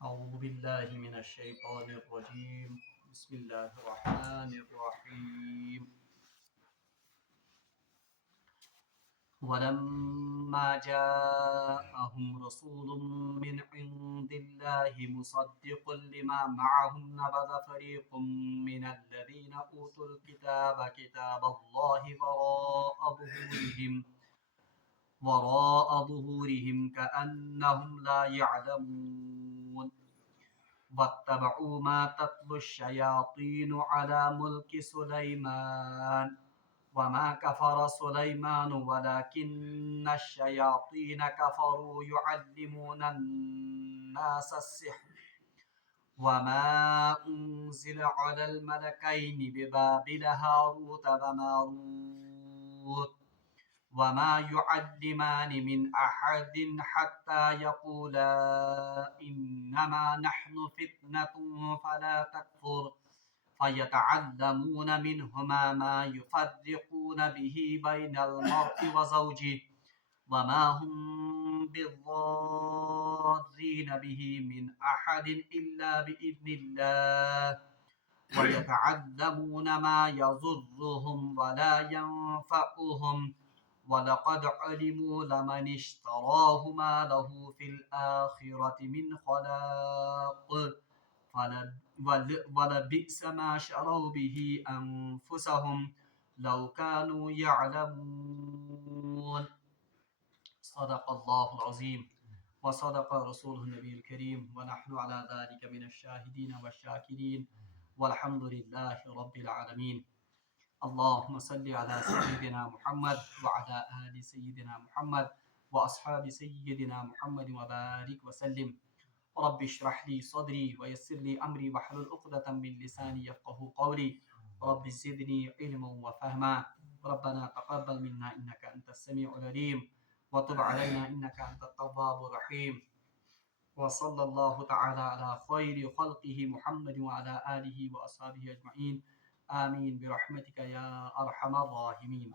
أعوذ بالله من الشيطان الرجيم بسم الله الرحمن الرحيم ولما جاءهم رسول من عند الله مصدق لما معهم نبذ فريق من الذين أوتوا الكتاب كتاب الله وراء ظهورهم كأنهم لا يعلمون واتبعوا ما تتلو الشياطين على ملك سليمان وما كفر سليمان ولكن الشياطين كفروا يعلمون الناس السحر وما أنزل على الملكين ببابل هاروت وماروت وما يعلمان من أحد حتى يقولا إنما نحن فتنة فلا تكفر فيتعلمون منهما ما يفرقون به بين المرء وزوجه وما هم بالضارين به من أحد إلا بإذن الله ويتعلمون ما يضرهم ولا ينفعهم وَلَقَدْ عَلِمُوا لَمَنِ اشْتَرَاهُ مَا لَهُ فِي الْآخِرَةِ مِنْ خَلَاقٍ وَلَبِئْسَ مَا شَرَوْا بِهِ أَنفُسَهُمْ لَوْ كَانُوا يَعْلَمُونَ صدق الله العظيم وصدق رسوله النبي الكريم ونحن على ذلك من الشاهدين والشاكرين والحمد لله رب العالمين اللهم صل على سيدنا محمد وعلى آل سيدنا محمد وأصحاب سيدنا محمد وبارك وسلم رب اشرح لي صدري ويسر لي أمري واحلل عقدة من لساني يفقه قولي رب زدني علما وفهما ربنا تقبل منا إنك أنت السميع العليم وتب علينا إنك أنت التواب الرحيم وصلى الله تعالى على خير خلقه محمد وعلى آله وأصحابه أجمعين آمین برحمتک یا ارحم الراحمین.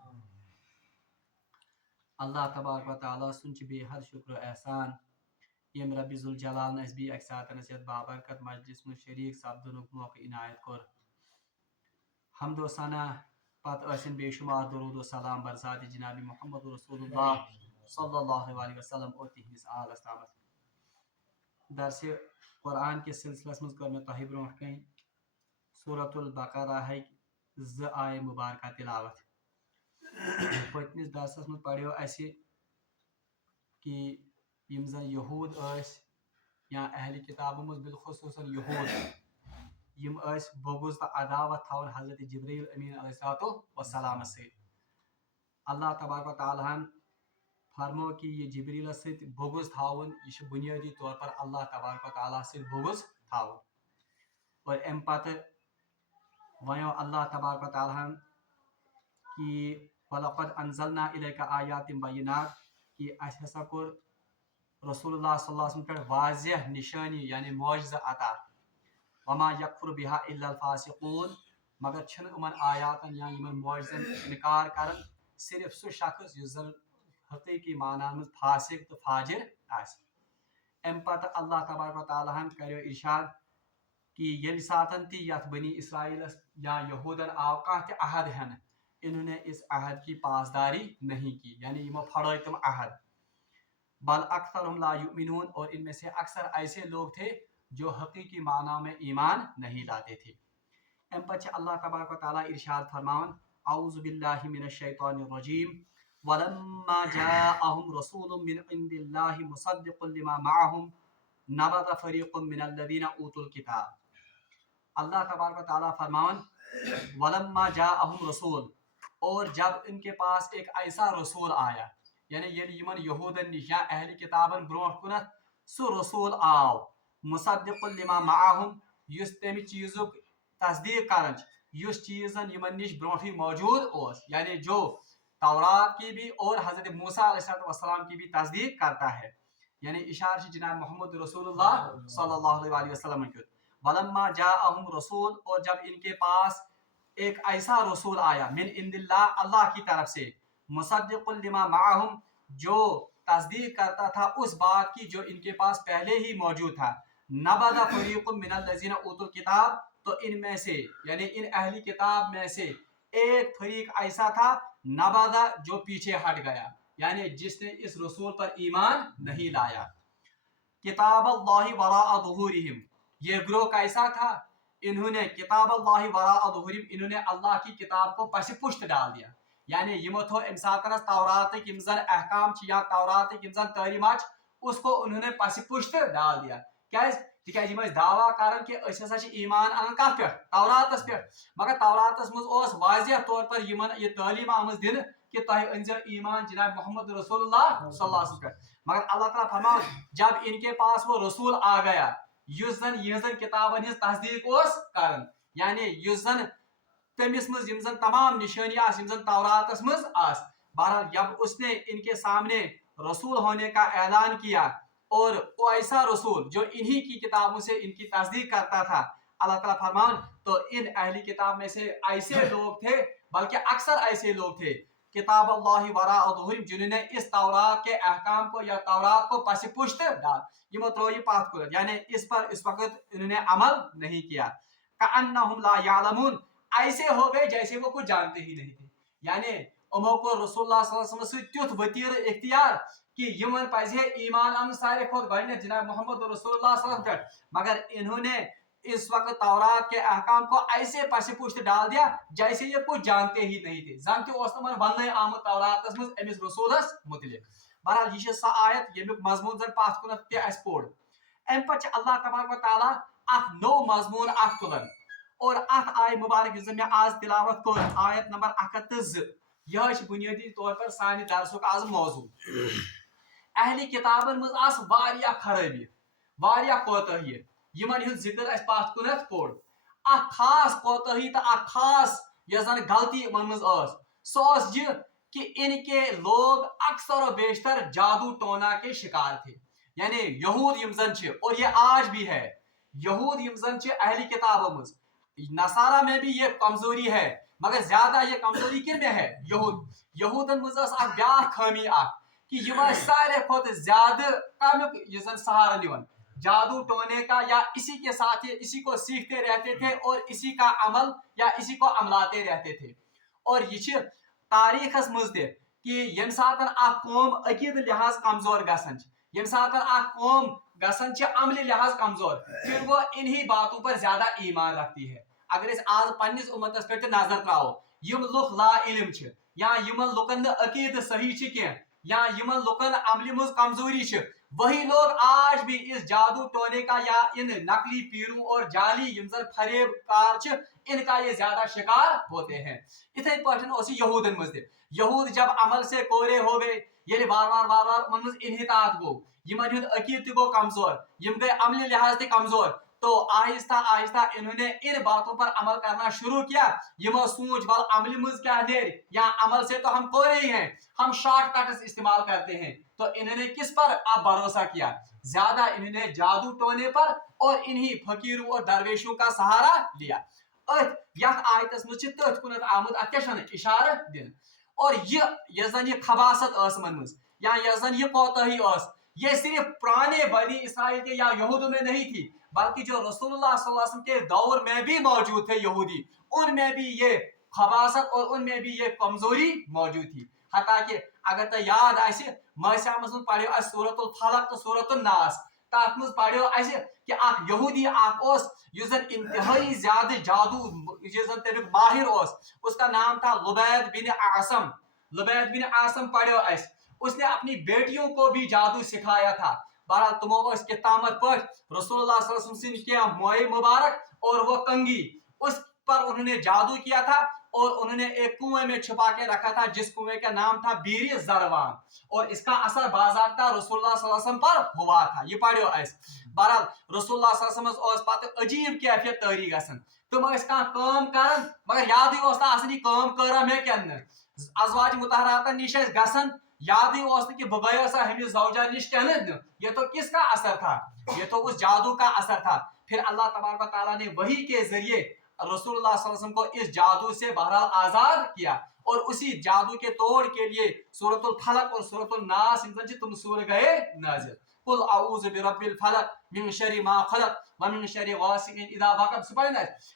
اللہ تبارک و تعالیٰ سن چھ بے حد شکر و احسان یم رب ذوالجلال اس بھی اکہ ساتھ نصیحت بابرکت مجلس میں شریک سپدنک موقع عنایت کور. حمد و ثنا پتہ ٲسِن بے شمار درود و سلام برزاد جناب محمد رسول اللہ صلی اللہ علیہ وسلم اور تہندس آلس تامت. درس قرآن کے سلسلس مز کر میں تۄہہِ برونٛٹھ کَنۍ سورة البقرہ ز آئے مبارکہ تلاوت. پتمس درسس من پڑھو اسہ کہ یم زن یہود یا اہل کتابوں مز بالخصوص یہود یم بغض تو عداوت تھاون حضرت جبریل امین علیہ الصلوۃ والسلام ست. اللہ تبارک و تعالیٰ فرمو کہ یہ جبریلس ست بغض تھاون یہ بنیادی طور پر اللہ تبارک و تعالیٰ ست بغض تھاون. اور ام پتہ ونیو اللہ تبارک و تعالیٰ کہ وَلَقَدْ أَنزَلْنَا إِلَيْكَ آيَاتٍ بَيِّنَاتٍ کہ اس ہسا کور رسول اللہ صلی اللہ علیہ وسلم پر واضح نشانی یعنی معجزہ عطا. وَمَا يَكْفُرُ بِهَا إِلَّا الْفَاسِقُونَ مگر چھن امن آیاتن یا یمن معجزن انکار کرن صرف سو شخص یس زن حقیقی معنی من فاسق تو فاجر آس. ام پتہ اللہ تبارک و تعالیٰ کرو ارشاد کہ یل ساتن تی یت بنی اسرائیل یا یہودن آو کانٛہہ تہِ عہد ہن انہوں نے اس عہد کی پاسداری نہیں کی یعنی یمو پھڑوئے تم عہد. بل اکثرهم لا یؤمنون اور ان میں سے اکثر ایسے لوگ تھے جو حقیقی معنی میں ایمان نہیں لاتے تھے. ام پچ اللہ تبارک و تعالیٰ ارشاد فرماون اعوذ باللہ من الشیطان الرجیم ولما جاءهم رسول من عند الله مصدق لما معهم نبذ فریق من الذین اوتوا الکتاب. اللہ تبارک و تعالیٰ فرماون ولما جاءهم رسول اور جب ان کے پاس ایک ایسا رسول آیا یعنی یمن یہودن نش یا اہل کتابن برونٹ کنت سو رسول آو مصدق لما معهم یس تمہ چیزک تصدیق کرن یس چیزن یمن نش برونٹھی موجود اوس یعنی جو تورات کی بھی اور حضرت موسیٰ علیہ السلام کی بھی تصدیق کرتا ہے. یعنی اشارہ جناب محمد رسول اللہ صلی اللہ علیہ وسلم کی. ولما جاءهم رسول اور جب ان کے پاس ایک ایسا رسول آیا من عند اللہ اللہ کی طرف سے مصدق لما معهم جو तस्दीक करता था उस बात की जो इनके पास पहले ही मौजूद था। नबदा फरीकुम मिनल लजीना उतुल किताब, तो इनमें से यानी इन अहली किताब में से एक फरीक ऐसा था नबदा जो पीछे हट गया, यानी जिसने इस रसूल पर ईमान नहीं लाया। किताब अल्लाहि वराअ ज़ुहूरिहिम, ये ग्रोह कैसा था, इन्होंने किताब अल्लाहि वराअ ज़ुहूरिहिम, इन्होंने अल्लाह की किताब को पस पुश्त डाल दिया। यानी यमो थो अम सातनस तौरात यम जन अहकाम या तौरात यम जन तालीमात उसको उन्होंने पस पुश्त डाल दिया। क्या तिकाज यम दावा करन कि अस हसा ईमान अनन कथ पे तौरातस पे, मगर तौरातस मज ओस वाज़िह तौर पर यमन ये तालीम आमज दिन कि तुम अनजो ईमान जनाब मोहम्मद रसूलुल्लाह सल्लल्लाहु अलैहि वसल्लम। मगर अल्लाह ताला फरमाओ जब इनके पास वो रसूल आ गया युस जन यहजन किताबन हिज तस्दीक ओस करन, यानी युस जन तमिस मज यम जन तमाम निशानी आस यम जन तौरातस मज आस। बहरहाल जब उसने इनके सामने रसूल होने का ऐलान किया और वो ऐसा रसूल जो इन्हीं की किताबों से इनकी तस्दीक करता था, अल्लाह ताला फरमान तो इन अहली किताब में से ऐसे लोग थे, बल्कि अक्सर ऐसे लोग थे किताब अल्लाहि वराअ ज़ुहूरिहिम, जिन्होंने इस तौरात के अहकाम को या तौरात को पस पुश्त डाल ये त्रोई पात कुरत, यानी इस पर इस वक्त इन्होंने अमल नहीं किया। कअन्नहुम ला यालमून, ऐसे हो गए जैसे वो कुछ जानते ही नहीं थे। यानी उमो को रसूलुल्लाह सल्लल्लाहु अलैहि वसल्लम त्युथ वतीर इख्तियार कि यमन पजे ईमान अन सारे खुद गने जनाब मोहम्मद रसूलुल्लाह सल्लल्लाहु अलैहि वसल्लम, मगर इन्होंने इस वक्त तौरात के अहकाम को ऐसे पस पुश्त डाल दिया जैसे ये कुछ जानते ही नहीं थे। जानते ओस्तमन वन्ने आमद तौरातस मज अमिस रसूलस मुतलिक। बहरहाल ये सा आयत यमिक मजमून जन पास कुनत ते अस पोड़ एम पछ अल्लाह तबारक व तआला अख नो मजमून अख तुलन और अथ आय मुबारक जिस मैं आज तिलावत को आयत नंबर 31 यह बुनियादी तौर पर सानि दरसुक आज मौजू। अहली किताबन मज आस वारिया खराबी वारिया कोताही यमन हुन जिक्र अस पात कुनत पोड़ अ खास कोताही तो अ खास यह जन गलती मन मज आस सो आस ये कि इनके लोग अक्सर और बेशतर जादू टोना के शिकार थे। यानी यहूद यमजन छे, और ये आज भी है, यहूद यमजन छे अहली किताबों मज, नसारा में भी ये कमजोरी है, मगर ज्यादा ये कमजोरी किन में है, यहूदन मज अख ब्या खामी अख कि यम सारे खुद ज्यादा कमुक यह सहारा निवन जादू टोने का, या इसी के साथ ये इसी को सीखते रहते थे और इसी का अमल या इसी को अमलाते रहते थे। और ये तारीखस मज कि यम सातन अख कौम अकीद लिहाज कमजोर गसन, यम सातन अख कौम गसन अमली लिहाज कमजोर, फिर वो इन्हीं बातों पर ज्यादा ईमान रखती है। अगर इस आज पन्निस उम्मतस पे नजर त्राओ यम लुक ला इल्म छ, या यमन लुकन अकीद सही छ के, या यमन लुकन अमली मुज कमजोरी छ, वही लोग आज भी इस जादू टोने का या इन नकली पीरू और जाली यमजन फरेब कार छ इनका ये ज्यादा शिकार होते हैं। इथे पठन ओसी यहूदन मज यहूद जब अमल से कोरे हो गए, ये बार बार मन इनहितात गो, यमन हुंद अकीद गो कमजोर, यम गए अमली लिहाज से कमजोर, तो आहिस्ता आहिस्ता इन्होंने इन बातों पर अमल करना शुरू किया। यमो सूझ बल अमली मुझ क्या देर या अमल से तो हम कोरे ही हैं, हम शॉर्टकट्स इस्तेमाल करते हैं, तो इन्होंने किस पर अब भरोसा किया, ज्यादा इन्होंने जादू टोने पर और इन्हीं फकीरों और दरवेशों का सहारा लिया। आयतस मुत आमुद अत्यान इशारा दिन, और ये जन ये खबासत मन या यह जन ये कोताही ये सिर्फ पुराने बनी इसराइल के या यहूद में नहीं थी, बल्कि जो रसूलुल्लाह सल्लल्लाहु अलैहि वसल्लम के दौर में भी मौजूद थे यहूदी, उनमें भी ये खबासत और उनमें भी ये कमजोरी मौजूद थी। हता कि अगर तो याद आसे मस पढ़ो सूरतुल फलक तो सूरतुल नास, तथ मज पढ़ो कि अख यहूदी अख जन इंतहाई ज्यादा जादू तमिक माहिर उसका नाम था लुबैद बिन आसम। लुबैद बिन आसम पढ़ो उसने अपनी बेटियों को भी जादू सिखाया था। बहरहाल तुमो के तामत पर रसूलुल्लाह सल्लल्लाहु अलैहि वसल्लम के मोए मुबारक और वो कंगी उस पर उन्होंने जादू किया था, और उन्होंने एक कुएं में छुपा के रखा था जिस कुएं का नाम था बीर जरवान, और इसका असर बाज़ाब्ता रसूलुल्लाह सल्लल्लाहु अलैहि वसल्लम पर हुआ था। ये पढ़ो बहरहाल रसूलुल्लाह सल्लल्लाहु अलैहि वसल्लम पत अजीब कैफियत तैयारी गसन, तुम काम कर मगर याद काम कर मे कन अजवाज मुतहरातन निश गसन, याद कि बगया सा हमिस जौजा निश कन, ये तो किसका असर था, ये तो उस जादू का असर था। फिर अल्लाह तबारक व तआला ने वही के जरिए रसूलुल्लाह सल्लल्लाहु अलैहि वसल्लम को इस जादू से बहरहाल आजाद किया, और उसी जादू के तोड़ के लिए सूरतुल फलक और सूरतुल नास तुम सूर गए नाजिल। कुल आऊज़ु बिरब्बिल फलक मिन शर्रि मा खलक व मिन शर्रि गासिकिन इज़ा वक़ब, सुबह।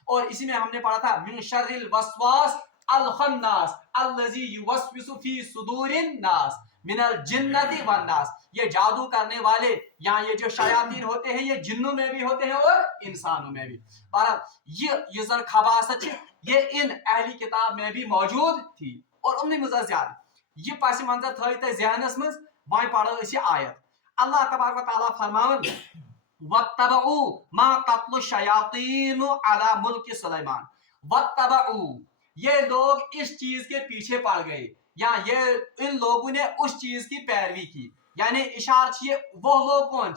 और इसी में हमने पढ़ा था मिन शर्रिल वस्वास अल खन्नास अल्लज़ी युवस्विसु फी सुदूरिन नास मिनल जिन्नति वन नास। ये जादू करने वाले या ये जो शयातीन होते हैं ये जिन्नों में भी होते हैं और इंसानों में भी। ये जन खबासत ये इन अहली किताब में भी मौजूद थी और उम्र मुजर ज्यादा ये पास मंजर थी जहनस मज वह पढ़ो इस आयत। अल्लाह तबारक व तआला फरमावन वत्तबऊ मा तत्लु शयातीन अला मुल्क सुलेमान। वत्तबऊ ये लोग इस चीज के पीछे पड़ गए या ये इन लोगों ने उस चीज की पैरवी की, यानी इशार ये वो लोग कौन,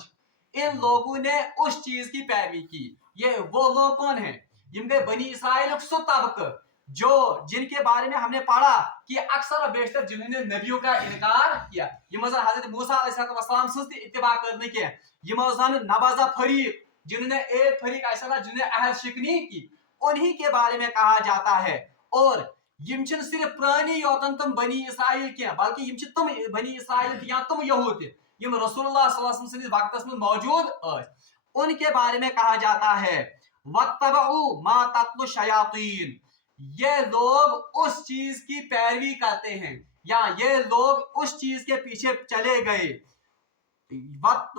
इन लोगों ने उस चीज की पैरवी की। ये वो लोग कौन है, जिनके बनी इसराइल सो तबक जो जिनके बारे में हमने पढ़ा कि अक्सर और बेशतर जिन्होंने नबियों का इनकार किया। ये मज़ा हजरत मूसा अलैहिस्सलाम से इत्तिबा करने के ये मज़ा नवाजा फरीक जिन्होंने एक फरीक ऐसा था जिन्होंने अहल शिकनी की, उन्हीं के बारे में कहा जाता है। और यम सिर्फ प्रानी योतन तुम बनी इसराइल के बल्कि यम तुम बनी इसराइल या तुम यहूद यम रसूलुल्लाह सल्लल्लाहु अलैहि वसल्लम वक्तस में मौजूद उनके बारे में कहा जाता है वत्तबऊ मा तत्लु शयातीन। ये लोग उस चीज की पैरवी करते हैं या ये लोग उस चीज के पीछे चले गए।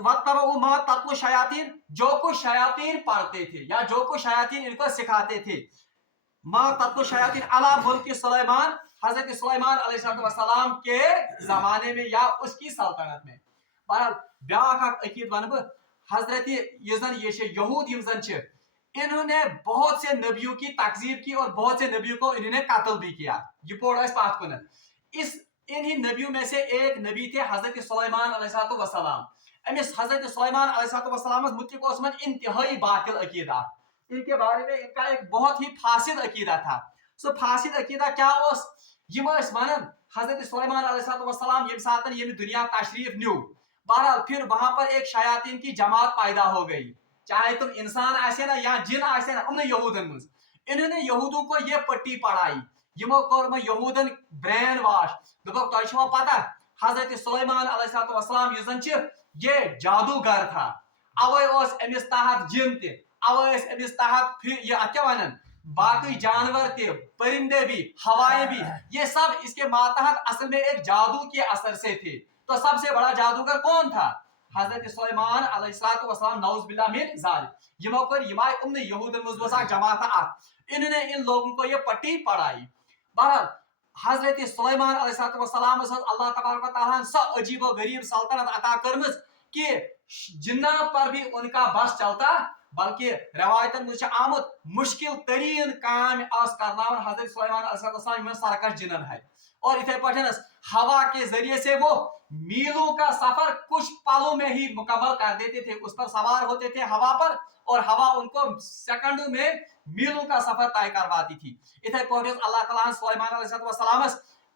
वत्तबऊ मा तत्लु शयातीन जो कुछ शयातीन पढ़ते थे या जो कुछ शयातीन इनको सिखाते थे। मा तत्लु शयातीन अला मुल्क सुलेमान हजरत सुलेमान अलैहिस्सलाम के जमाने में या उसकी सल्तनत में। ब्याख अकीद वन बह हजरत ये यहूद इन्होंने बहुत से नबियों की तकजीब की और बहुत से नबियों को इन्होंने कत्ल भी किया। ये पोड़ा इस बात को न इस इन्हीं नबियों में से एक नबी थे हजरत सुलेमान अलैहिस्सलाम। अमिस हजरत सुलेमान अलैहिस्सलाम मुतल्लिक़ इंतहाई बातिल अकीदा, इनके बारे में इनका एक बहुत ही फासिद अकीदा था। सो फासिद अकीदा क्या उस वन हजरत सुलेमान अलैहिस्सलाम ये सातन ये दुनिया तशरीफ न्यू। बहरहाल फिर वहां पर एक शयातीन की जमात पैदा हो गई, चाहे तुम इंसान आसे ना या जिन आसे ना, उन्हें यहूदन मज इन्होंने यहूदों को ये पट्टी पढ़ाई। यमो कोर यहूदन ब्रेन वाश दोपक तो पता हजरत सुलेमान अलैहिस्सलाम ये जादूगर था, अवे अमिस तहत जिन अवे अमिस तहत ये क्या वन बाकी जानवर थे परिंदे भी हवाएं भी ये सब इसके मातहत असल में एक जादू के असर से थे। तो सबसे बड़ा जादूगर कौन था, हजरत सुलेमान अलैहिस्सलाम नौज बिल्लाह मिन ज़ालिक। यमो कर यमाय उम्ने यहूदन मुज़वसा जमात इन्होंने इन लोगों को ये पट्टी पढ़ाई। बहरहाल हजरत सुलेमान अलैहिस्सलाम अल्लाह तबारक व तआला स अजीब व गरीब सल्तनत अता करमज कि जिन्नात पर भी उनका बस चलता, बल्कि रवायतन में आमद मुश्किल तरीन काम करनावन हजरत सुलेमान अलैहिस्सलाम सरकश जिनन है। और इथे पठनस हवा के जरिए से वो मीलों का सफर कुछ पलों में ही मुकम्मल कर देते थे, उस पर सवार होते थे हवा पर और हवा उनको सेकंडों में मीलों का सफर तय करवाती थी। इथे पठनस अल्लाह ताला सुलेमान अलैहिस्सलाम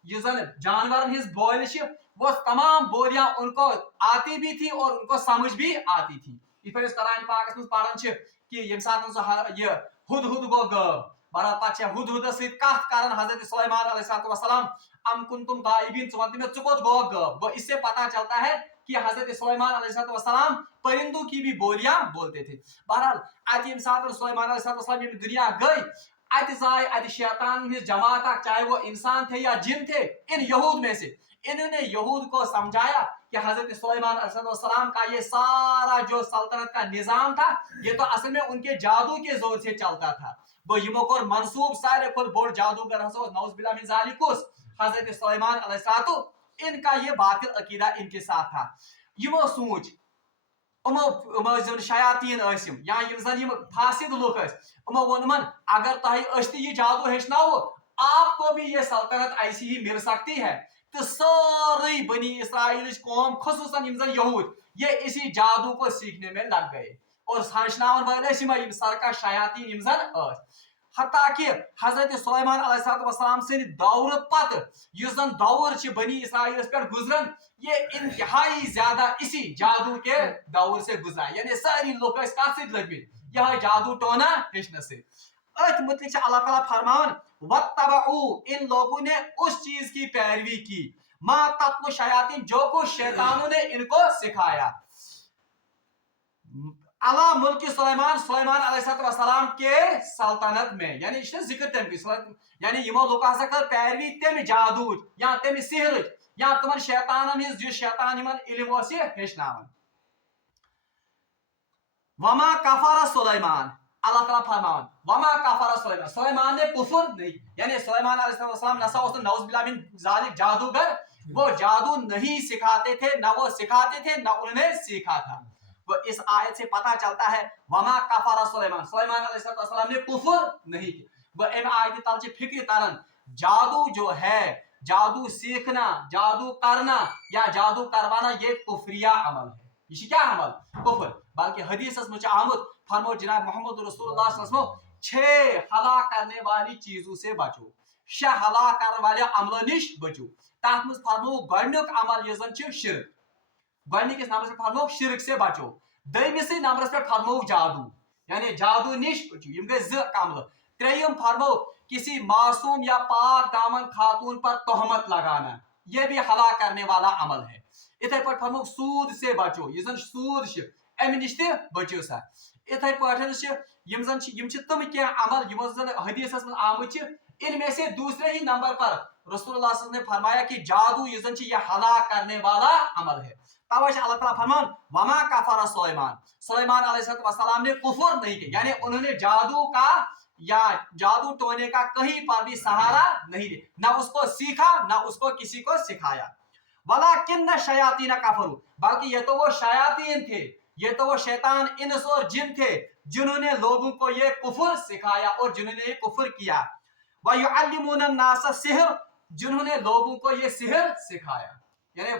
ये जानवर हिज बोल वो तमाम बोलियां उनको आती भी थी और उनको समझ भी आती थी। इस कुरान पाक में पढ़न कि यम साथ ये हुदहुद गो गब बरा पाछे हुदहुद से कथ करन हजरत सुलेमान अलैहिस्सलाम अम कुंतुम गाइबिन चुमत में चुकोत गो गब। वो इससे पता चलता है कि हजरत सुलेमान अलैहिस्सलाम परिंदों की भी बोलियां बोलते थे। बहरहाल आज यम साथ सुलेमान अलैहिस्सलाम ये दुनिया गई अत शैतान की जमात चाहे वो इंसान थे या जिन थे, इन यहूद में से इन्होंने यहूद को समझाया कि हजरत सुलेमान अलैहिस्सलाम का ये सारा जो सल्तनत का निजाम था ये तो असल में उनके जादू के जोर से चलता था। वो यमोकोर मंसूब सारे खुद बोर्ड जादूगर नौज बिल्लाह मिन ज़ालिकुस हजरत सुलेमान अलैहिस्सलाम इनका ये बातिल अकीदा इनके साथ था। यमो सोच शयातीन या फासिद लुक वोन अगर तुम ये जादू हेचनावो आपको भी ये सल्तनत ऐसी ही मिल सकती है। तो सारी बनी इसराइल कौम खुसूसन यहूद ये इसी जादू को सीखने में लग गए और हंचनावन वाले सरका शयातीन हत्ता कि हजरत सुलेमान अलैहिस्सलाम से दौर पत दौर बनी इसराइल पे गुजरन ये इंतहाई ज्यादा इसी जादू के दौर से गुजरा, यानी सारी लोग लगे यह जादू टोना हेचन से। अथ मुतलिक अल्लाह ताला फरमान वत्तबऊ, इन लोगों ने उस चीज की पैरवी की, मा तत्लु शयातीन, जो कुछ शैतानों ने इनको सिखाया, अला मुल्क सुलेमान, सुलेमान अलैहिस्सलाम के सल्तनत में, यानी जिक्र तम यानी यमो लोक हसा कर पैरवी तम जादू या तम सिहर या तुम शैतान जो शैतान इल्म हेचनावन। वमा कफर सुलेमान, अल्लाह ताला फरमान वमा कफर सुलेमान, सुलेमान ने कुफर नहीं, यानी सुलेमान अलैहिस्सलाम नसा उस नौजुबिल्लाह मिन जालिक जादूगर, वो जादू नहीं सिखाते थे, ना वो सिखाते थे ना उन्होंने सीखा था। वो इस आयत से पता चलता है वमा कफर सुलेमान, सुलेमान अलैहिस्सलाम ने कुफर नहीं किया। वो इन आयत तल से फिक्र तरन जादू जो है, जादू सीखना, जादू करना या जादू करवाना, ये कुफरिया अमल है। ये क्या अमल? कुफर। बल्कि हदीस में आमद फरमो जनाब मोहम्मद रसूलुल्लाह सल्लल्लाहु अलैहि वसल्लम 6 हला करने वाली चीजों से बचो, 6 हला करने वाले अमल निश बचो। तथ मज फरमो गडनुक अमल ये जन शिरक, गडनिकिस नंबर पे फरमो शिरक से बचो, दमिस नंबर पे फरमो जादू, यानी जादू निश बचो, यम गए ज अमल। त्रेयम फरमो किसी मासूम या पाक दामन खातून पर तोहमत लगाना, यह भी हला करने वाला अमल है। इथे पर फरमो सूद से बचो, ये जन सूद अम निश बचो सा। इथे पर यम तम क्या अमल यमो जन हदीस में आमुत, इनमें से दूसरे ही नंबर पर रसूलुल्लाह सल्लल्लाहु अलैहि वसल्लम ने फरमाया कि जादू ये जन ये हला करने वाला अमल है। तब अल्लाह ताला फरमान वमा कफर सुलेमान, सुलेमान अलैहिस्सलाम ने कुफर नहीं किया, यानी उन्होंने जादू का या जादू टोने का कहीं पर भी सहारा नहीं दिया, ना उसको सीखा ना उसको किसी को सिखाया। वलाकिन्न शयातीन कफरू, बल्कि ये तो वो शयातीन थे, ये तो वो शैतान इंस और जिन थे जिन्होंने लोगों को ये कुफर सिखाया और जिन्होंने ये कुफर किया। वयुअल्लिमून नास सिहर, जिन्होंने लोगों को ये सिहर सिखाया, यानी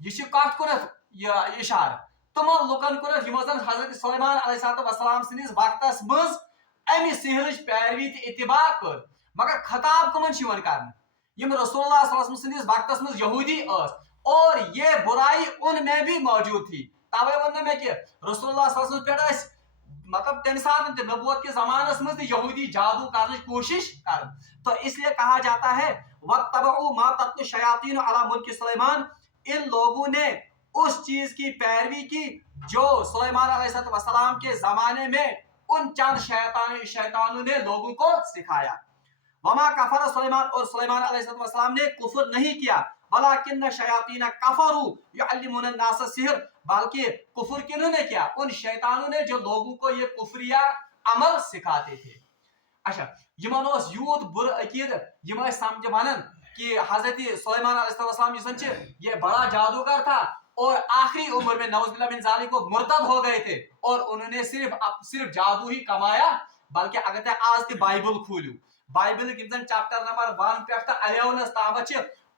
ये कत कुनत इशार तम लुकन कुनत यमो जन हजरत सुलेमान अलैहिस्सलाम सनिस वक्तस मज अमि सिहरच पैरवी ते इत्तिबा कर, मगर खताब कमन कर यम रसूलुल्लाह सल्लल्लाहु अलैहि वसल्लम सनिस वक्तस मज यहूदी और ये बुराई उनमें भी मौजूद थी। तवे वन मैं कि रसूलुल्लाह सल्लल्लाहु अलैहि वसल्लम पे मतलब तम साथ नबूवत के जमानस में यहूदी जादू करने की कोशिश कर, तो इसलिए कहा जाता है वत्तबऊ मा तत्लु शयातीन अला मुल्क सुलेमान, इन लोगों ने उस चीज की पैरवी की जो सुलेमान अलैहिस्सलाम के जमाने में उन चंद शैतानों ने लोगों को सिखाया। वमा कफर सुलेमान, और सुलेमान अलैहिस्सलाम ने कुफर नहीं किया, वलाकिन्न शयातीन कफरू युअल्लिमून नास सिहर, बल्कि कुफर किन्होंने किया? उन शैतानों ने जो लोगों को ये कुफरिया अमल सिखाते थे। अच्छा, यमन ओस यूत बुर अकीद, यम समझ वनन कि हजरत सुलेमान अलैहिस्सलाम ये बड़ा जादूगर था और आखिरी उम्र में नौजुबिल्लाह मिन ज़ालिक को मुर्तद हो गए थे और उन्होंने सिर्फ जादू ही कमाया। बल्कि अगर ते आज ते बाइबल खोलू, बाइबल चैप्टर नंबर 1 पे 11 ताम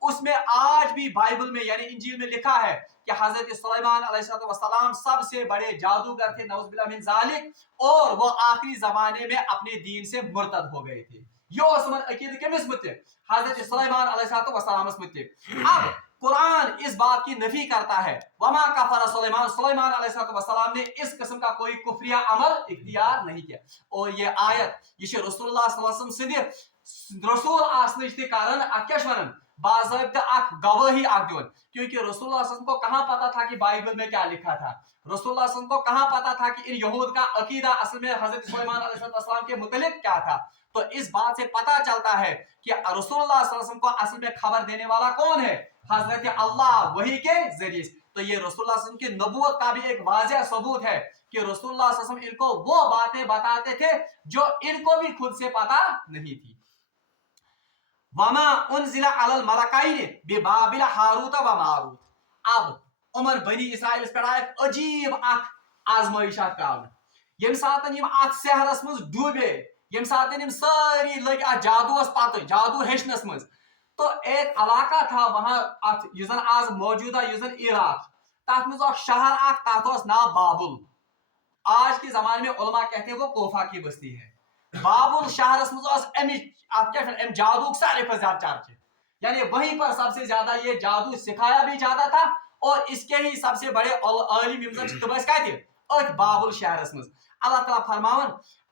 उसमें आज भी बाइबल में यानी इंजील में लिखा है कि हजरत सुलेमान अलैहिस्सलाम सबसे बड़े जादूगर थे नौजुबिल्लाह मिन ज़ालिक, और वो आखिरी जमाने में अपने दीन से मुर्तद हो गए थे। यो असमन अकीद केमिस मुतलिक? हजरत सुलेमान अलैहिस्सलाम मुतलिक। अब कुरान इस बात की नफी करता है वमा कफर सुलेमान, सुलेमान अलैहिस्सलाम ने इस किस्म का कोई कुफरिया अमल इख्तियार नहीं किया। और ये आयत ये रसूलुल्लाह सल्लल्लाहु अलैहि वसल्लम सिद्ध रसूल आसने के कारण अक्याशवन बाज़ाब्ता अक गवाही दिवन, क्योंकि रसूलुल्लाह सल्लल्लाहु अलैहि वसल्लम को कहां पता था कि बाइबल में क्या लिखा था, रसूलुल्लाह सल्लल्लाहु अलैहि वसल्लम को कहां पता था कि इन यहूद का अकीदा असल में हजरत सुलेमान अलैहिस्सलाम के मुतल्लिक क्या था। तो इस बात से पता चलता है कि रसूलुल्लाह सल्लल्लाहु अलैहि वसल्लम को असल में खबर देने वाला कौन है? हजरत अल्लाह, वही के जरिए। तो ये रसूलुल्लाह सल्लल्लाहु अलैहि वसल्लम की नबूवत का भी एक वाज़ेह सबूत है कि रसूलुल्लाह सल्लल्लाहु अलैहि वसल्लम इनको वो बातें बताते थे जो इनको भी खुद से पता नहीं थी। वमा उनजिला अलल मलकाइन बिबाबिल हारूत व मारूत। अब उमर बनी इसराइल पे एक अजीब आजमाइशा कर, यम सातन यम अत सहरस मज डूबे, यम सातन यम सारी लग जादूस पत जादू हेचनस मज। तो एक इलाका था वहां युजन आज मौजूदा युजन इराक, तथ मज शहर तथ नाम बाबुल। आज के जमाने में उलमा कहते हैं वो कोफा की बस्ती है। बाबुल शहरस मज जादू सारे पर ज्यादा चर्च, यानी वहीं पर सबसे ज्यादा ये जादू सिखाया भी जाता था और इसके ही सबसे बड़े आलिम तब बाबुल शहरस मज। अल्लाह ताला फरमावन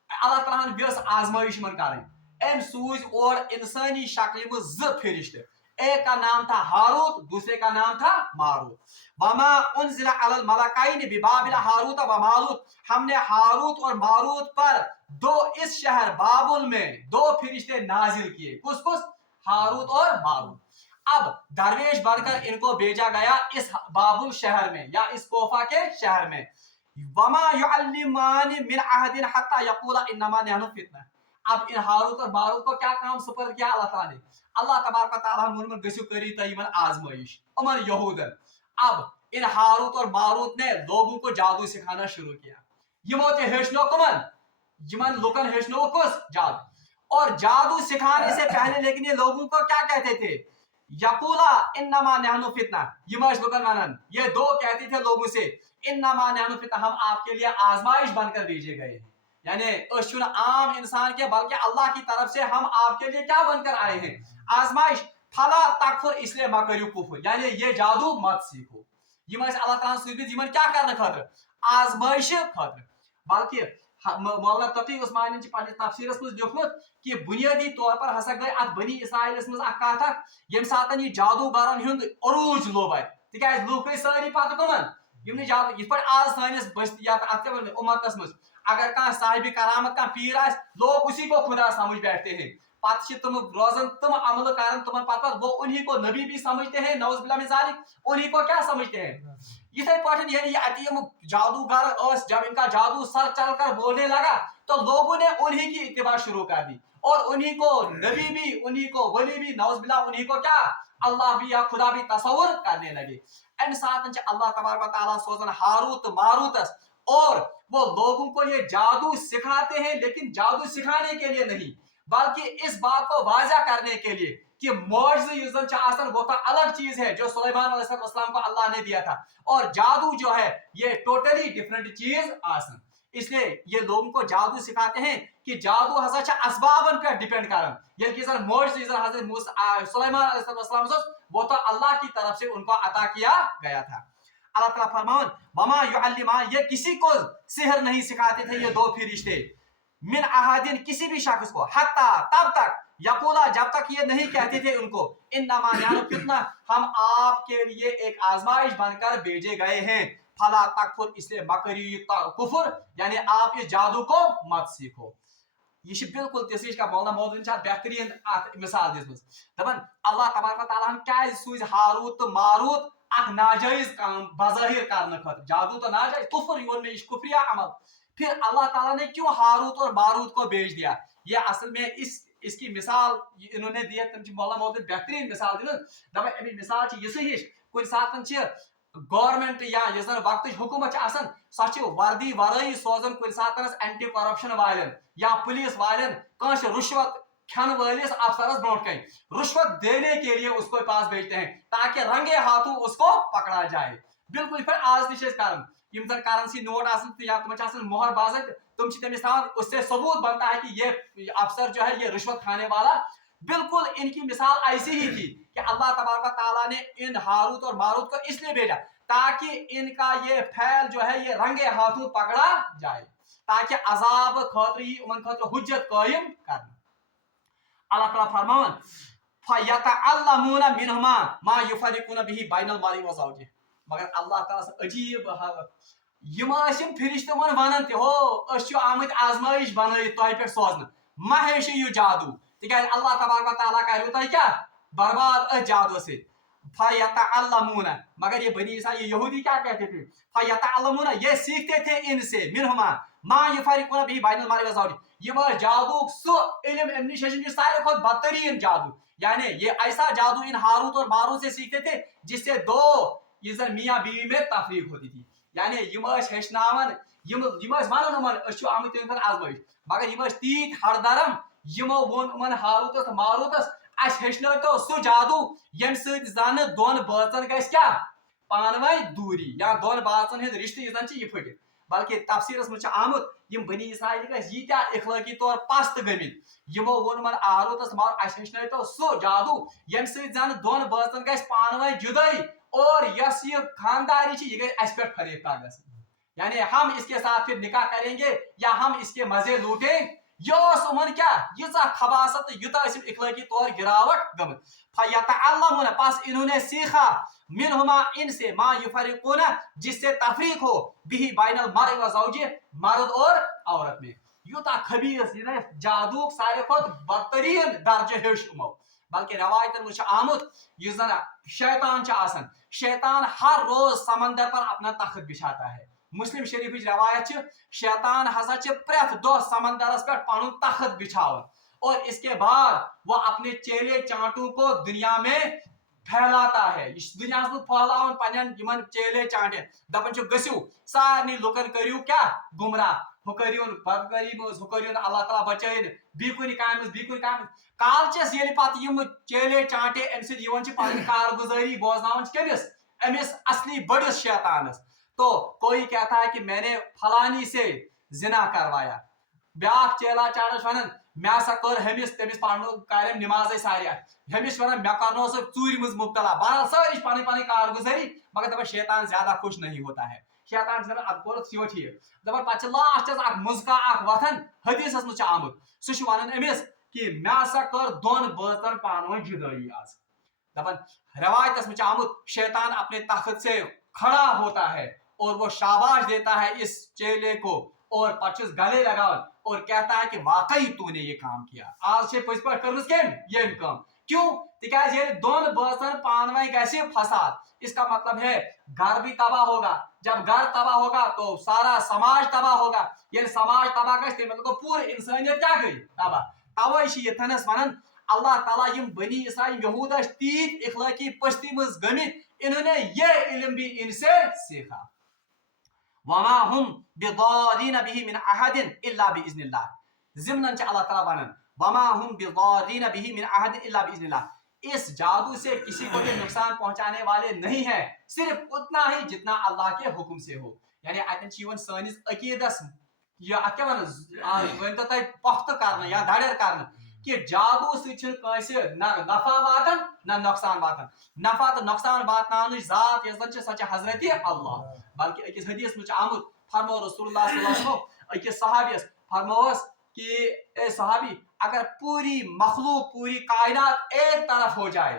اللہ تعالیٰ ہن بیس آزمائش من کریں ام سوز اور انسانی شکل میں فرشتے ایک کا نام تھا ہاروت دوسرے کا نام تھا ماروت وما انزل علی الملکین ببابل ہاروت و ماروت ہم نے ہاروت اور ماروت پر دو اس شہر بابل میں دو فرشتے نازل کیے کس کس ہاروت اور ماروت اب درویش بن کر ان کو بھیجا گیا اس بابل شہر میں یا اس کوفہ کے شہر میں وما يعلمان من احد حتى يقول انما نحن فتنہ اب ان ہاروت اور ماروت کو کیا کام سپرد کیا اللہ تعالیٰ نے اللہ تبارک و تعالیٰ نے گسو کری تا یمن آزمائش عمر یہودن اب ان ہاروت اور ماروت نے لوگوں کو جادو سکھانا شروع کیا یمو تے ہیچنو کمن یمن لوکن ہیچنو کس جادو اور جادو سکھانے سے پہلے لیکن یہ لوگوں کو کیا کہتے تھے یقولا انما نحن فتنہ یمش لوکن ونن یہ دو کہتے تھے لوگوں سے انما نحن فتنہ ہم آپ کے لیے آزمائش بن کر بھیجے گئے ہیں یعنی اشن عام انسان کے بلکہ اللہ کی طرف سے ہم آپ کے لیے کیا بن کر آئے ہیں آزمائش فلا تکفر اس لیے مہ کریو کفر یعنی یہ جادو مت سیکھو یہ اللہ تعالیٰ سوزمت یمن کیا کرنے خاطر آزمائش خاطر بلکہ مولانا تقی عثمانی چھ پننس تفسیرس مز لیوکھمت کہ بنیادی طور پر ہسا گئی ات بنی اسرائیلس مز اکھ کتھ اکھ یم ساتن یہ جادوگرن ہند عروج لوب ات تکیاز لوک گئی ساری پتہ کمن یم جادو یہ آز سانس بستی امتس مز اگر کان صاحب کرامت کان پیر آس لوگ اسی کو خدا سمجھ بیٹھتے ہیں پتہ تم روزن تم عمل کرن تمن پتہ وہ انہی کو نبی بھی سمجھتے ہیں نعوذ باللہ من ذالک انہی کو کیا سمجھتے ہیں یہ پاٹن یعنی یہ اتیم جادوگر اس جب ان کا جادو سر چل کر بولنے لگا تو لوگوں نے انہی کی اتباع شروع کر دی اور انہی کو نبی بھی انہی کو ولی بھی نعوذ باللہ انہی کو کیا اللہ بھی یا خدا بھی تصور کرنے لگے ام ساتن چھ اللہ تبارک و تعالیٰ سوزن ہاروت ماروتس اور وہ لوگوں کو یہ جادو سکھاتے ہیں لیکن جادو سکھانے کے لیے نہیں بلکہ اس بات کو واضح کرنے کے لیے کہ معجزہ یزن چاہن وہ تو الگ چیز ہے جو سلیمان علیہ السلام کو اللہ نے دیا تھا اور جادو جو ہے یہ ٹوٹلی ڈفرنٹ چیز آسن اس لیے یہ لوگوں کو جادو سکھاتے ہیں کہ جادو ہسا چھ اسبابن پر ڈیپینڈ کرن یہ کہ زن معجزہ یزن حضرت سلیمان علیہ السلام وہ تو اللہ کی طرف سے ان کو عطا کیا گیا تھا اللہ تعالیٰ فرمان وما یعلمان یہ کسی کو سحر نہیں سکھاتے تھے یہ دو فرشتے من احدین کسی بھی شخص کو حتی تب تک یقولا جب تک یہ نہیں کہتے تھے ان کو انما نحن فتنہ ہم آپ کے لیے ایک آزمائش بن کر بھیجے گئے ہیں فلا تکفر اس لیے مکری کفر یعنی آپ اس جادو کو مت سیکھو یہ بالکل تیس کا مولانا مودودی بہترین مثال دس دپان اللہ تبارک و تعالیٰ کیا سوز ہاروت تو ماروت اخ ناجائز کام بظاہر کرنے خاطر جادو تو ناجائز کفر یہ میں کفریہ عمل پھر اللہ تعالیٰ نے کیوں ہاروت اور ماروت کو بھیج دیا یہ اصل میں اس کی مثال انہوں نے دیا تم مولانا مودودی بہترین مثال دن دپان امی مثال یہ ہش کن ساتن گورنمنٹ یا اس وقت حکومت سہ وردی ورائی سوزان کن سات اینٹی کرپشن والن یا پولیس والن کنس رشوت کھن ولس افسرس برو کن رشوت دینے کے لیے اس کو پاس بھیجتے ہیں تاکہ رنگے ہاتھوں اس کو پکڑا جائے بالکل پھر آج تش کرن یم زن کرنسی نوٹ یا تم مہر بازت تم تمس تھان اس سے ثبوت بنتا ہے کہ یہ افسر جو ہے یہ رشوت کھانے والا بالکل ان کی مثال ایسی ہی تھی کہ اللہ تبارک و تعالیٰ نے ان ہاروت اور ماروت کو اس لیے بھیجا تاکہ ان کا یہ پھیل جو ہے یہ رنگے ہاتھوں پکڑا جائے تاکہ عذاب خاطر ان خاطر حجت قائم کرنا اللہ تعالیٰ فرمان فَيَتَعَلَّمُونَ مِنْهُمَا مَا يُفَرِّقُونَ بِهِ بَيْنَ الْمَرْءِ وَزَوْجِهِ مگر اللہ تعالیٰ سے عجیب یم فرشتہ ون ونان تہ ہو اس آمت آزمائش بنائت تہ پہ سوزن مہ ہیچو یہ جادو تکیاز اللہ تبارک و تعالیٰ کرو تہ کیا برباد اس جادو سے فَيَتَعَلَّمُونَ مگر یہ بنی اسرائیل یہ یہودی کیا کہتے تھے فَيَتَعَلَّمُونَ یہ سیکھتے تھے ان سے منہما ما یفرقون به بین المرء وزوجہ یہ جادو سو علم امنیشن یہ سارے خود بدترین جادو یعنی یہ ایسا جادو ان ہاروت اور ماروت سے سیکھتے تھے جس سے دو یہ زن میاں بیوی میں تفریق ہوتی تھی یعنی یم ہیچناون یم ونن امن اس آمت تم آزمائش مگر یم تیت ہردرم یمو ون امن ہاروتس ماروتس اس ہیچنو سہ جادو یم ست زن دون بٲژن گژھِ کیا پانوے دوری یا دون بٲژن ہند رشتہ یہ زن یہ پھٹت بلکہ تفسیرس مجھ آمت یم بنی اسرائیل گھس یٖتیاہ اخلٲقی طور پست گٔمٕتۍ یمو ووٚن یمن ہاروتس ماروت اس ہیچنو سہ جادو یم ست زن دون بٲژن گژھِ پانوے جدٲیی اور یس یہ خانداری یہ گئی اس پہ فریقہ گژھن यानी हम इसके साथ फिर निकाह करेंगे या हम इसके मजे लूटें। यह उमन क्या यीजा खबासत युता इखलाकी तौर गिरावट गमत फयतअल्लमुन पास इन्होंने सीखा मिनहुमा इनसे मा युफरिकुन जिससे तफरीक हो बिही बैनल मर्इ व ज़ौजी मर्द और औरत में। यूता खबीस जादूक सारे खुद बदतरीन दर्जे हेश उमो बल्कि रवायतन में आमुत यह जन शैतान हर रोज समंदर पर अपना तख्त बिछाता है। मुस्लिम शरीफ रवायत शैतान हसा प्रेथ दो समंदरस पे पन तख्त बिछावन और इसके बाद वह अपने चेले चांटों को दुनिया में फैलाता है। दुनिया फैलावन पन चेले चांटे दपन गसिव सारे लुकन करियो क्या गुमराह हु करियोन बद करीब हु करियोन अल्लाह ताला बचाइन बी कुन काम कालचस ये पत यम चेले चांटे अम सत कारगुजारी बोजनावन कमिस अमिस असली बड़िस शैतानस। तो कोई कहता है कि मैंने फलानी से जिना करवाया, ब्याक चेला चाटस वन मे हसा कर हमिस तमिस पढ़ो कर नमाज सारिया हमिस वन मे कर चूर मज मुबतला बहरहाल सारी पनी पनी कारगुजारी मगर दपा शैतान ज्यादा खुश नहीं होता है। शैतान दपान कोर यो ठीक दपान पे लास्टस मुजका वथन हदीसस मज आमुत सह वन अमिस कि मे हसा कर दोन बचन पान जुदाई आज दपान रवायतस मज आमुत शैतान अपने तख्त से खड़ा होता है और वो शाबाश देता है इस चेले को और पचस गले लगावन और कहता है कि वाकई तूने ये काम किया आज से पज पे कर ये काम क्यों तिकाज ये दोन बचन पानवे गसे फसाद इसका मतलब है घर भी तबाह होगा। जब घर तबाह होगा तो सारा समाज तबाह होगा। ये समाज तबाह गए मतलब पूरी इंसानियत क्या गई तबाह। तवे यथनस वन अल्लाह ताला यम बनी इसराइल यहूद तीत इखलाकी पश्ती मज गमित इन्होंने ये इल्म भी इनसे सीखा। वमा हुम बिदारीन बिही मिन अहदिन इल्ला बिइज़्निल्लाह ज़िम्नन च अल्लाह ताला वनन वमा हुम बिदारीन बिही मिन अहदिन इल्ला बिइज़्निल्लाह इस जादू से किसी को भी नुकसान पहुंचाने वाले नहीं है सिर्फ उतना ही जितना अल्लाह के हुक्म से हो। यानी अतन जीवन सनिस अकीदस या अत्या वन तो तय पख्त करना या धड़र करना कि जादू से न नफा वातन न नुकसान वातन नफा तो नुकसान वातन जात यजन सच हजरत अल्लाह बल्कि अकिस हदीस में आमुत फरमो रसूलुल्लाह सल्लल्लाहु अलैहि वसल्लम अकिस सहाबीस फरमोस कि ए सहाबी अगर पूरी मखलूक पूरी कायनात एक तरफ हो जाए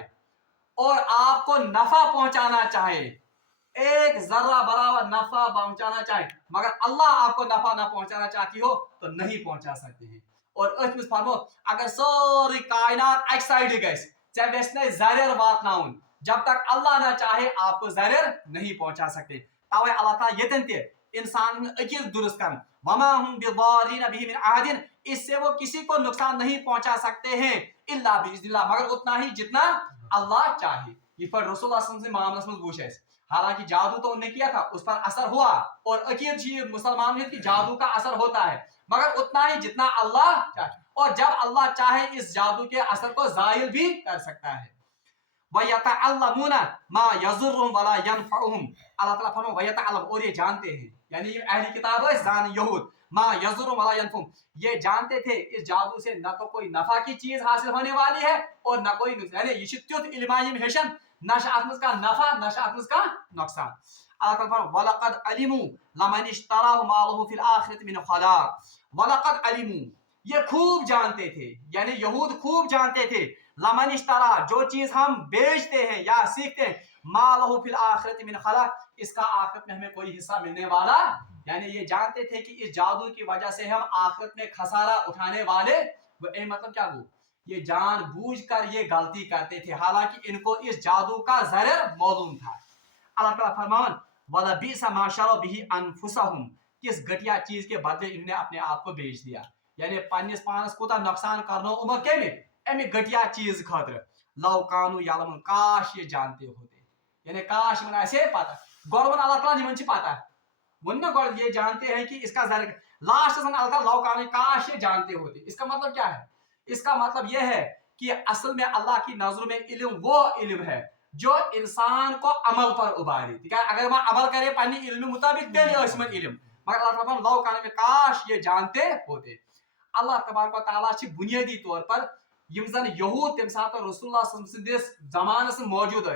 और आपको नफा पहुंचाना चाहे एक जर्रा बराबर नफा पहुंचाना चाहे मगर अल्लाह आपको नफा ना पहुंचाना चाहती हो तो नहीं पहुंचा सकते हैं। और अथमिस फरमो अगर सारी कायनात एक साइड गए जरर वातनाउन जब तक अल्लाह ना चाहे आपको जरर नहीं पहुंचा सकते। तवे अल्लाह ताला यतन ते इंसान अकीद दुरुस्त कर वमा हुम बिदारीन बिही मिन अहदिन इससे वो किसी को नुकसान नहीं पहुंचा सकते हैं इल्ला बिइज़्निल्लाह मगर उतना ही जितना अल्लाह चाहे। ये पर रसूलुल्लाह सल्लल्लाहु अलैहि वसल्लम से मामला में पूछे हालांकि जादू तो उन्हें किया था उस पर असर हुआ और अकीद मुसलमान की जादू का असर होता है मगर उतना ही जितना अल्लाह चाहे और जब अल्लाह चाहे इस जादू के असर को जायल भी कर सकता है। वयतअल्लमुना मा यज़ुर्रुहुम वला यनफउहुम अल्लाह ताला फरमाता वयतअल्लम और ये जानते हैं यानी ये अहली किताब है जान यहूद मा यज़ुर्रुहुम वला यनफउहुम ये जानते थे इस जादू से न तो कोई नफा की चीज हासिल होने वाली है और न कोई नुकसान यानी ये त्युत इल्मायम हेशन नशा आत्मस का नफा नशा आत्मस का नुकसान। अल्लाह ताला फरमाता वलक़द अलिमू लमन इश्तराहु मा लहु फिल आखिरति मिन खलाक वलक़द अलिमू ये खूब जानते थे यानी यहूद खूब जानते थे लमन इश्तरा जो चीज हम बेचते हैं या सीखते हैं मा लहु फिल आखिरति मिन खलाक इसका आखिरत में हमें कोई हिस्सा मिलने वाला यानी ये जानते थे कि इस जादू की वजह से हम आखिरत में खसारा उठाने वाले मतलब क्या वो ये जानबूझकर ये गलती करते थे हालांकि इनको इस जादू का जरर मालूम था। अल्लाह ताला फरमान वला बिसा मा शरा बिही अनफुसहुम किस घटिया चीज के बदले इन्होंने अपने आप को बेच दिया यानी पन्निस पानस कोता नुकसान करनो उमर केमि एमि घटिया चीज खातिर लव कानू यालमुन काश ये जानते होते यानी काश मन ऐसे पता गौरवन अल्लाह ताला निमन ची पता वन्ना गौर ये जानते हैं कि इसका जर लास्ट सन अल्लाह ताला लव कानू काश ये जानते होते। इसका मतलब क्या है? इसका मतलब यह है कि असल में अल्लाह की नजर में इल्म वो इल्म है जो इंसान को अमल पर उबारे। ठीक है अगर वह अमल करे पानी इल्म मुताबिक तेरे इसमें इल्म मगर अल्लाह ताला लव कानू में काश ये जानते होते। अल्लाह तबारक व तआला ची बुनियादी तौर पर यम जन यहूद तम सात रसूलुल्लाह सल्लल्लाहु अलैहि वसल्लम जमानस मौजूद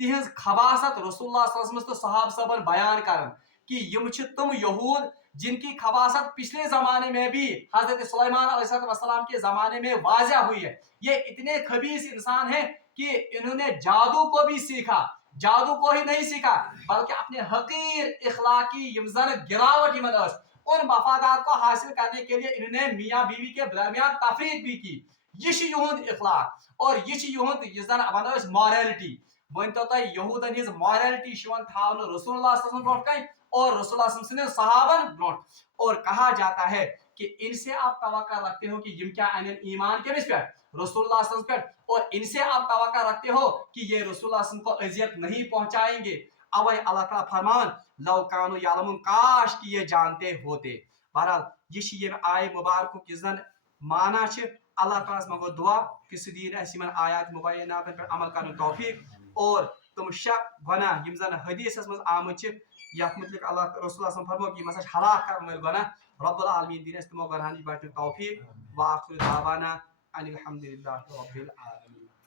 तिहज खबासत रसूलुल्लाह सल्लल्लाहु अलैहि वसल्लम तो सहाब सबन बयान करन کہ یم چھ تم یہود جن کی خباثت پچھلے زمانے میں بھی حضرت سلیمان علیہ السلام کے زمانے میں واضح ہوئی ہے. یہ اتنے خبیث انسان ہیں کہ انہوں نے جادو کو بھی سیکھا. جادو کو ہی نہیں سیکھا بلکہ اپنے حقیر اخلاقی یمزن گراوٹ یمن اس ان مفادات کو حاصل کرنے کے لیے انہوں نے میاں بیوی کے درمیان تفریق بھی کی. یہ یہود اخلاق اور یہ یہود یہ زن ون اس ماریلٹی. ون تو تہ یہودن ہز ماریلٹی شون تھاون رسول اللہ صلی اللہ علیہ وسلم برونٹ کن اور رسول اللہ صلی اللہ علیہ وسلم صحابن برونٹ. اور کہا جاتا ہے کہ ان سے آپ توقع رکھتے ہو کہ یم کیا انن ایمان کمس پہ رسول اللہ صلی اللہ علیہ وسلم پہ اور ان سے آپ توقع رکھتے ہو کہ یہ رسول اللہ صلی اللہ علیہ وسلم کو اذیت نہیں پہنچائیں گے. اوے اللہ تعالیٰ فرمان لو کانو یعلمون کاش کہ یہ جانتے ہوتے. بہرحال یہ یم آئے مبارک کی زن مانا چھ. اللہ تعالیٰ منگو دعا کہ سہ دین اس یمن آیات مبینات پر عمل کرن توفیق اور تم شک گناہ یم زن حدیث مز آمت چھ یتھ متعلق اللہ رسول اللہ صلی اللہ علیہ وسلم فرمو کہ یم ہسا ہلاک کرن وٲلۍ گناہ رب العالمین دین اس تمو گناہن نش بچن توفیق. واخر دعوانا ان الحمد للہ رب العالمین.